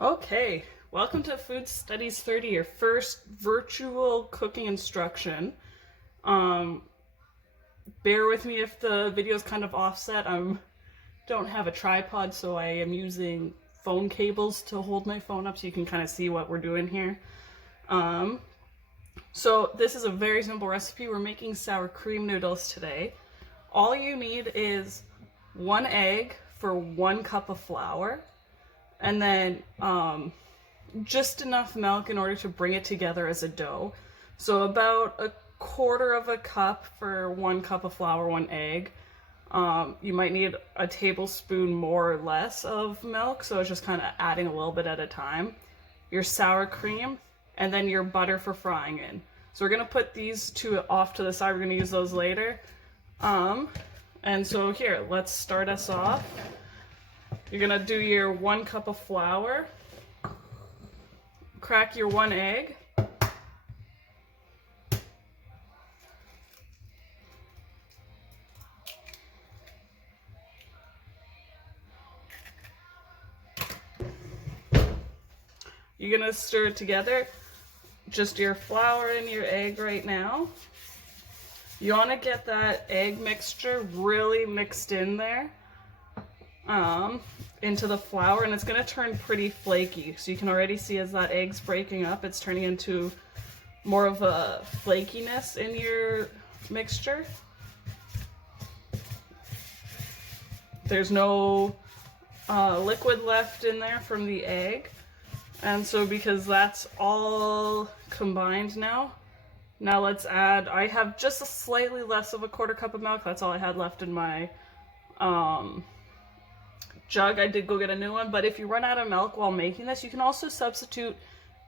Okay, welcome to Food Studies 30, your first virtual cooking instruction. Um, Bear with me if the video is kind of offset. I don't have a tripod, so I am using phone cables to hold my phone up so you can kind of see what we're doing here. So this is a very simple recipe. We're making sour cream noodles today. All you need is 1 egg for 1 cup of flour, and then just enough milk in order to bring it together as a dough. So about 1/4 of a cup for 1 cup of flour, 1 egg. You might need a tablespoon more or less of milk, so it's just kind of adding a little bit at a time. Your sour cream, and then your butter for frying in. So we're gonna put these two off to the side. We're gonna use those later. And so here, let's start us off. You're gonna do your 1 cup of flour, crack your 1 egg, you're gonna stir it together, just your flour and your egg right now. You wanna get that egg mixture really mixed in there. Into the flour, and it's going to turn pretty flaky. So you can already see as that egg's breaking up, it's turning into more of a flakiness in your mixture. There's no liquid left in there from the egg. And so because that's all combined now let's add, I have just a slightly less of a 1/4 cup of milk. That's all I had left in my jug. I did go get a new one, but if you run out of milk while making this, you can also substitute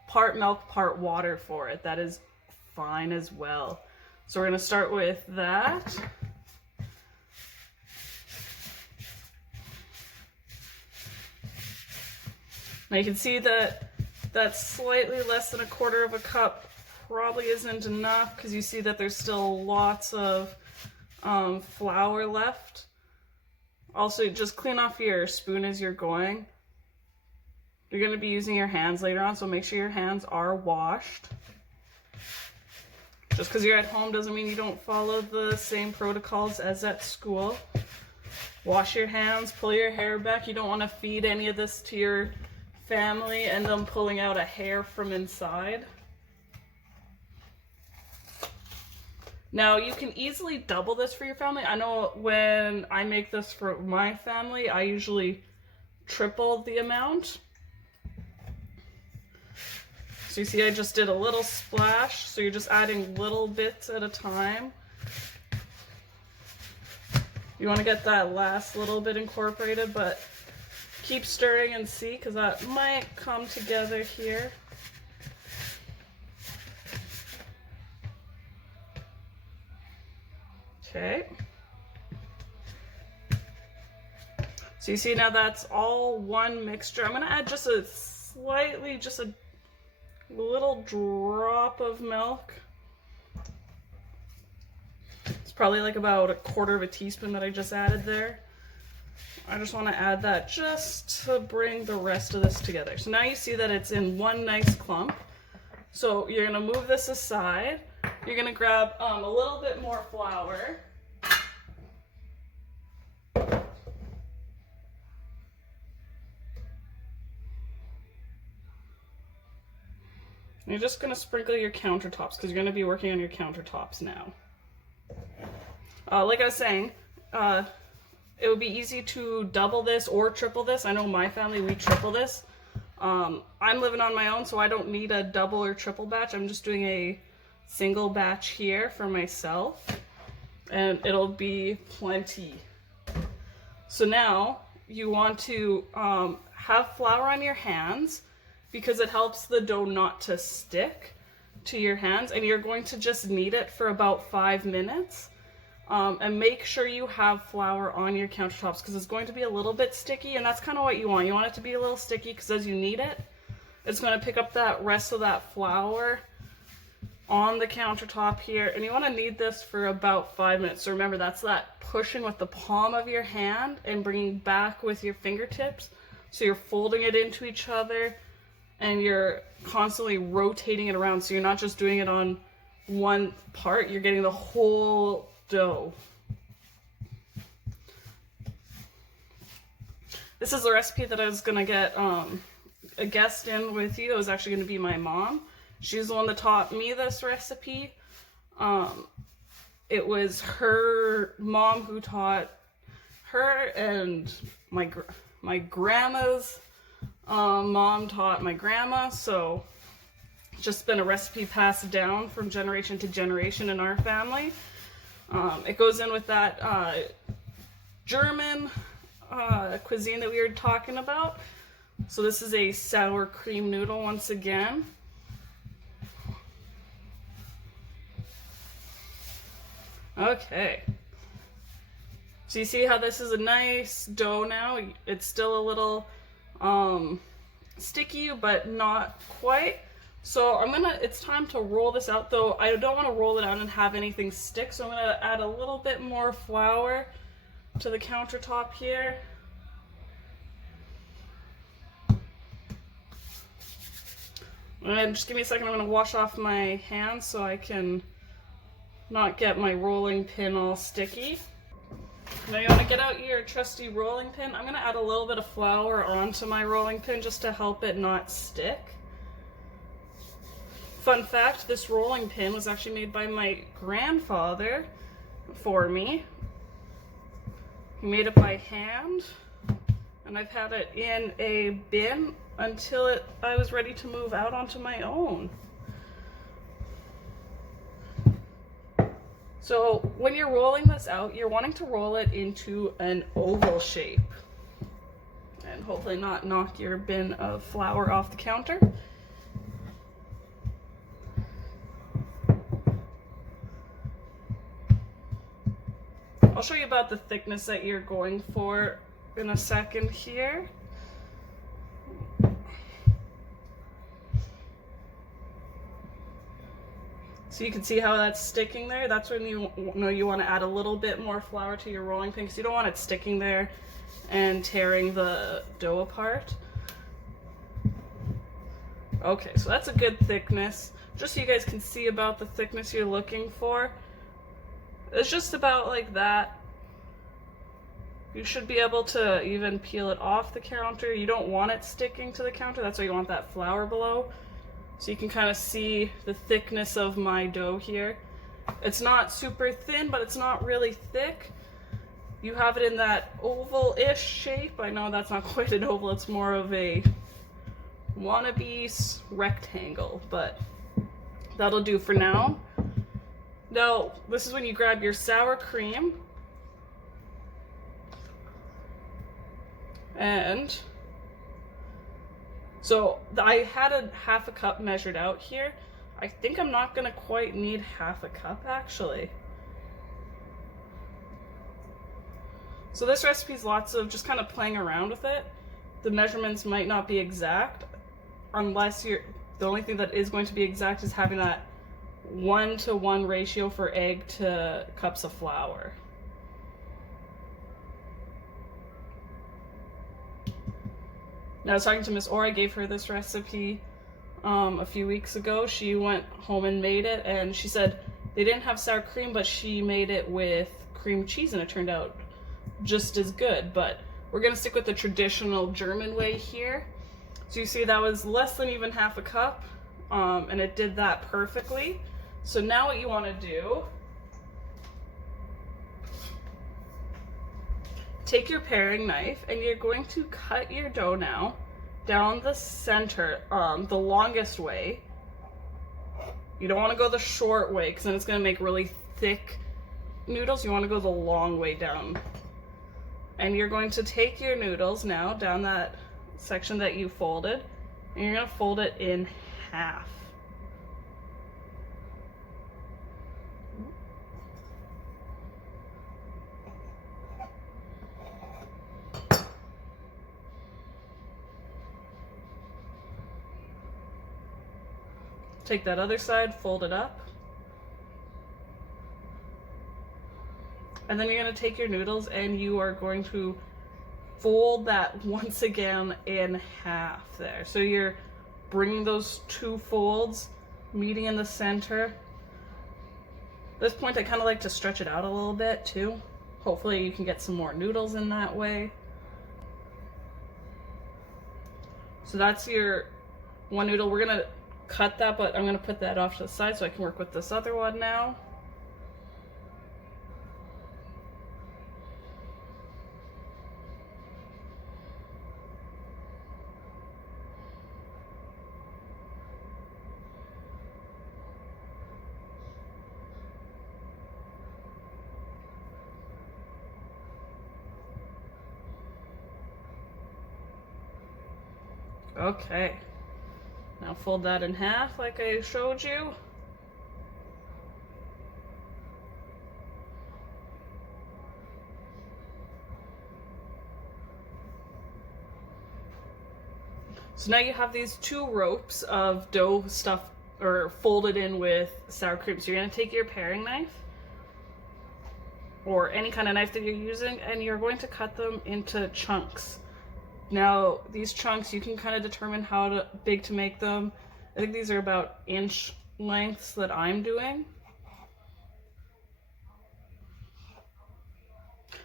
part milk, part water for it. That is fine as well. So we're gonna start with that. Now you can see that that's slightly less than 1/4 of a cup probably isn't enough, because you see that there's still lots of flour left. Also, just clean off your spoon as you're going. You're going to be using your hands later on, so make sure your hands are washed. Just because you're at home doesn't mean you don't follow the same protocols as at school. Wash your hands, pull your hair back. You don't want to feed any of this to your family and them pulling out a hair from inside. Now, you can easily double this for your family. I know when I make this for my family, I usually triple the amount. So you see I just did a little splash, so you're just adding little bits at a time. You want to get that last little bit incorporated, but keep stirring and see, because that might come together here. Okay. So you see now that's all one mixture. I'm going to add just a little drop of milk. It's probably like about 1/4 of a teaspoon that I just added there. I just want to add that just to bring the rest of this together. So now you see that it's in one nice clump. So you're going to move this aside. You're going to grab a little bit more flour. You're just going to sprinkle your countertops, because you're going to be working on your countertops now. Like I was saying, it would be easy to double this or triple this. I know my family, we triple this. I'm living on my own, so I don't need a double or triple batch. I'm just doing a single batch here for myself, and it'll be plenty. So now you want to have flour on your hands, because it helps the dough not to stick to your hands, and you're going to just knead it for about 5 minutes. And make sure you have flour on your countertops, because it's going to be a little bit sticky, and that's kind of what you want. You want it to be a little sticky, because as you knead it, it's going to pick up that rest of that flour on the countertop here, and you want to knead this for about 5 minutes. So remember, that's that pushing with the palm of your hand and bringing back with your fingertips So you're folding it into each other and you're constantly rotating it around. So you're not just doing it on one part, you're getting the whole dough. This is the recipe that I was gonna get a guest in with you. It was actually gonna be my mom. She's the one that taught me this recipe. It was her mom who taught her, and my grandma's mom taught my grandma. So it's just been a recipe passed down from generation to generation in our family. It goes in with that German cuisine that we were talking about. So this is a sour cream noodle once again. Okay. So you see how this is a nice dough now? It's still a little sticky, but not quite. So it's time to roll this out, though I don't want to roll it out and have anything stick. So I'm gonna add a little bit more flour to the countertop here. And just give me a second, I'm going to wash off my hands so I can not get my rolling pin all sticky. Now you want to get out your trusty rolling pin. I'm going to add a little bit of flour onto my rolling pin just to help it not stick. Fun fact, this rolling pin was actually made by my grandfather for me. He made it by hand, and I've had it in a bin until I was ready to move out onto my own. So when you're rolling this out, you're wanting to roll it into an oval shape and hopefully not knock your bin of flour off the counter. I'll show you about the thickness that you're going for in a second here. So you can see how that's sticking there. That's when you know you want to add a little bit more flour to your rolling pin because you don't want it sticking there and tearing the dough apart. Okay, so that's a good thickness. Just so you guys can see about the thickness you're looking for. It's just about like that. You should be able to even peel it off the counter. You don't want it sticking to the counter. That's why you want that flour below. So you can kind of see the thickness of my dough here. It's not super thin, but it's not really thick. You have it in that oval-ish shape. I know that's not quite an oval. It's more of a wannabe rectangle, but that'll do for now. Now, this is when you grab your sour cream and so I had a half a cup measured out here. I think I'm not gonna quite need half a cup actually. So this recipe is lots of just kind of playing around with it. The measurements might not be exact unless the only thing that is going to be exact is having that 1-to-1 ratio for egg to cups of flour. Now I was talking to Miss Orr. I gave her this recipe a few weeks ago. She went home and made it, and she said they didn't have sour cream, but she made it with cream cheese, and it turned out just as good. But we're gonna stick with the traditional German way here. So you see that was less than even half a cup, and it did that perfectly. So now what you want to do, take your paring knife and you're going to cut your dough now down the center, the longest way. You don't want to go the short way because then it's going to make really thick noodles. You want to go the long way down. And you're going to take your noodles now down that section that you folded, and you're going to fold it in half. Take that other side, fold it up. And then you're going to take your noodles and you are going to fold that once again in half there. So you're bringing those two folds, meeting in the center. At this point, I kind of like to stretch it out a little bit too. Hopefully you can get some more noodles in that way. So that's your one noodle. We're gonna cut that, but I'm gonna put that off to the side so I can work with this other one now. Okay, now fold that in half like I showed you. So now you have these two ropes of dough stuffed or folded in with sour cream. So you're gonna take your paring knife or any kind of knife that you're using and you're going to cut them into chunks. Now, these chunks, you can kind of determine how big to make them. I think these are about inch lengths that I'm doing.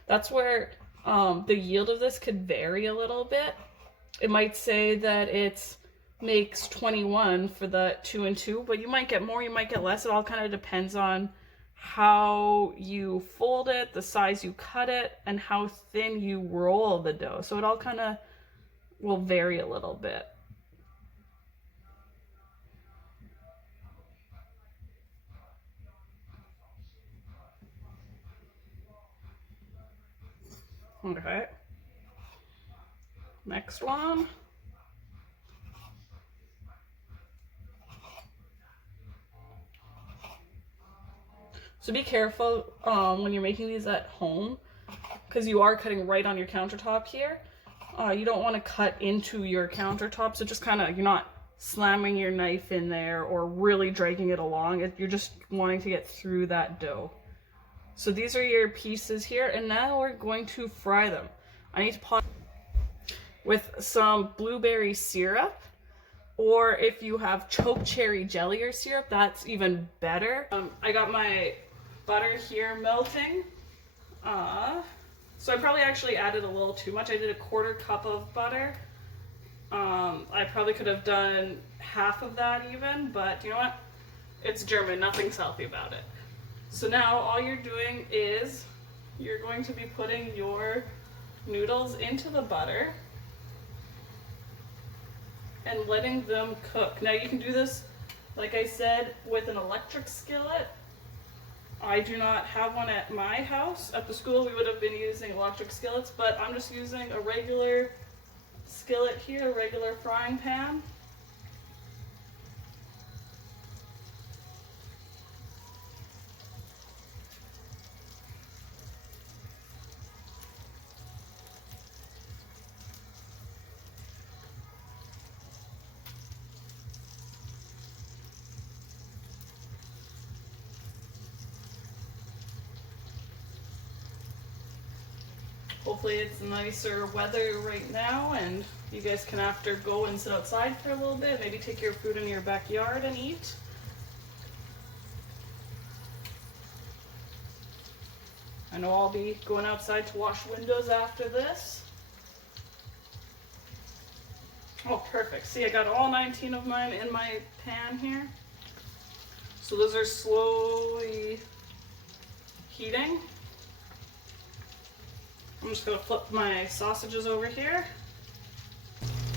That's where the yield of this could vary a little bit. It might say that it makes 21 for the 2 and 2, but you might get more, you might get less. It all kind of depends on how you fold it, the size you cut it, and how thin you roll the dough. So it all kind of will vary a little bit. Okay. Next one. So be careful when you're making these at home, because you are cutting right on your countertop here. You don't want to cut into your countertop, so just kind of, you're not slamming your knife in there or really dragging it along. You're just wanting to get through that dough. So these are your pieces here, and now we're going to fry them. I need to pot with some blueberry syrup, or if you have choke cherry jelly or syrup, that's even better. I got my butter here melting. So I probably actually added a little too much. I did a 1/4 cup of butter. I probably could have done half of that even, but you know what? It's German, nothing's healthy about it. So now all you're doing is you're going to be putting your noodles into the butter and letting them cook. Now you can do this, like I said, with an electric skillet. I do not have one at my house. At the school we would have been using electric skillets, but I'm just using a regular skillet here, a regular frying pan. Hopefully it's nicer weather right now and you guys can after go and sit outside for a little bit, maybe take your food in your backyard and eat. I know I'll be going outside to wash windows after this. Oh, perfect. See, I got all 19 of mine in my pan here. So those are slowly heating. I'm just gonna flip my sausages over here.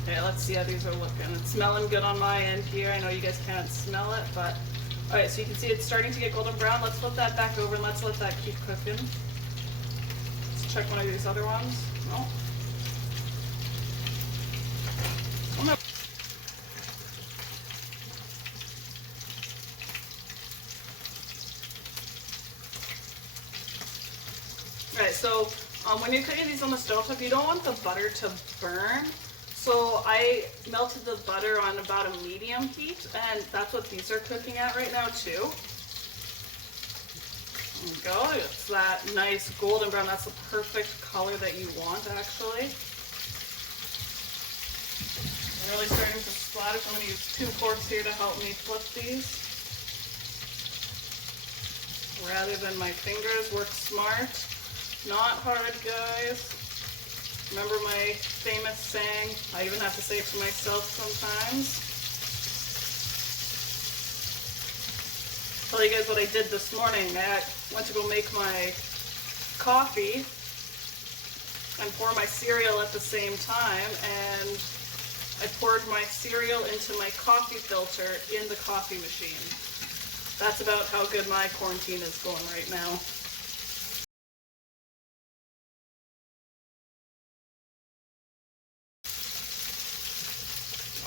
Okay, let's see how these are looking. It's smelling good on my end here. I know you guys can't smell it, but all right, so you can see it's starting to get golden brown. Let's flip that back over and let's let that keep cooking. Let's check one of these other ones. No. Alright, so when you're cooking these on the stovetop, you don't want the butter to burn. So I melted the butter on about a medium heat, and that's what these are cooking at right now too. There you go. It's that nice golden brown. That's the perfect color that you want, actually. I'm really starting to splatter, so I'm going to use 2 forks here to help me flip these. Rather than my fingers. Work smart, not hard, guys. Remember my famous saying? I even have to say it to myself sometimes. Tell you guys what I did this morning. I went to go make my coffee and pour my cereal at the same time, and I poured my cereal into my coffee filter in the coffee machine. That's about how good my quarantine is going right now.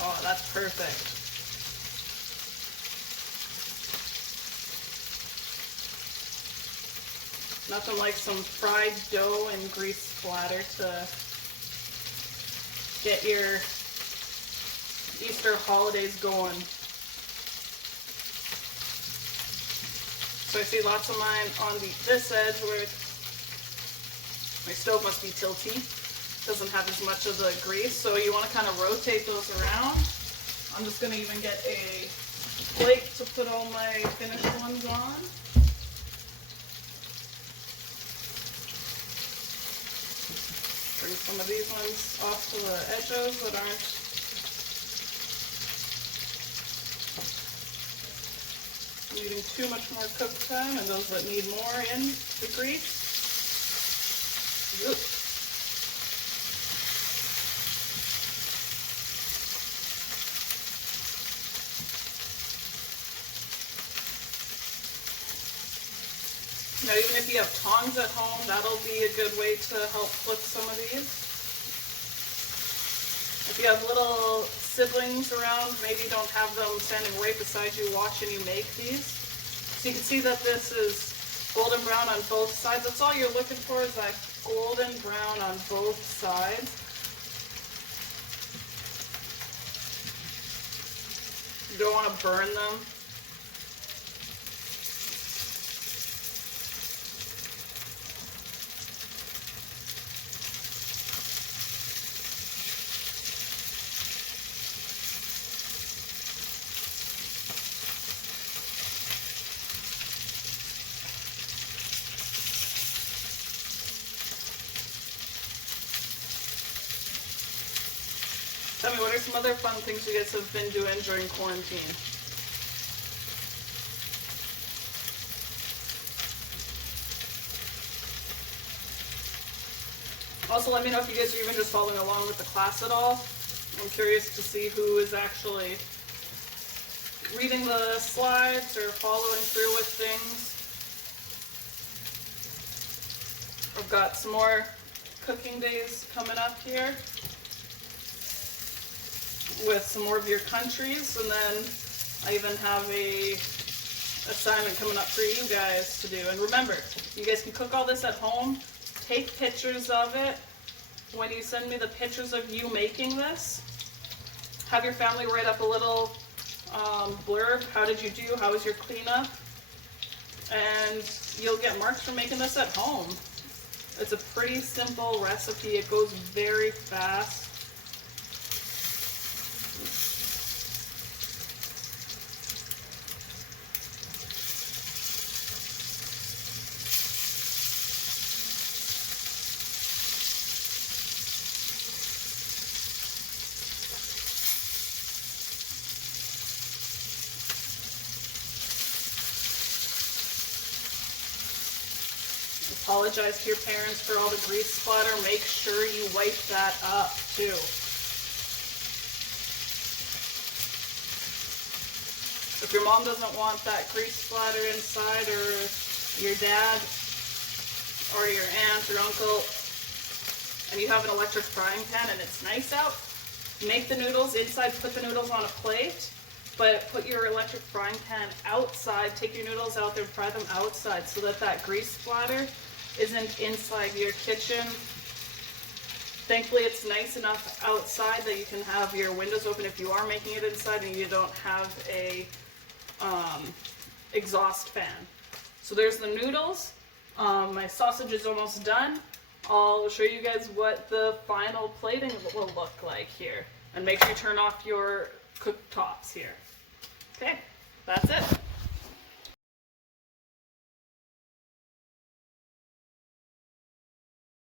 Oh, that's perfect. Nothing like some fried dough and grease splatter to get your Easter holidays going. So I see lots of mine on this edge where my stove must be tilty. Doesn't have as much of the grease, so you want to kind of rotate those around. I'm just going to even get a plate to put all my finished ones on. Bring some of these ones off to the edges that aren't needing too much more cook time, and those that need more in the grease. Oop. Now, even if you have tongs at home, that'll be a good way to help flip some of these. If you have little siblings around, maybe you don't have them standing right beside you watching you make these. So you can see that this is golden brown on both sides. That's all you're looking for, is that golden brown on both sides. You don't want to burn them. Tell me, what are some other fun things you guys have been doing during quarantine? Also, let me know if you guys are even just following along with the class at all. I'm curious to see who is actually reading the slides or following through with things. I've got some more cooking days coming up here with some more of your countries, and then I even have a assignment coming up for you guys to do. And remember, you guys can cook all this at home. Take pictures of it. When you send me the pictures of you making this, have your family write up a little blurb. How did you do? How was your cleanup? And you'll get marks for making this at home. It's a pretty simple recipe. It goes very fast. Apologize to your parents for all the grease splatter. Make sure you wipe that up too. If your mom doesn't want that grease splatter inside, or your dad or your aunt or uncle, and you have an electric frying pan and it's nice out, make the noodles inside, put the noodles on a plate, but put your electric frying pan outside. Take your noodles out there and fry them outside so that that grease splatter isn't inside your kitchen. Thankfully, it's nice enough outside that you can have your windows open if you are making it inside and you don't have a exhaust fan. So there's the noodles. My sausage is almost done. I'll show you guys what the final plating will look like here. And make sure you turn off your cooktops here. Okay, that's it.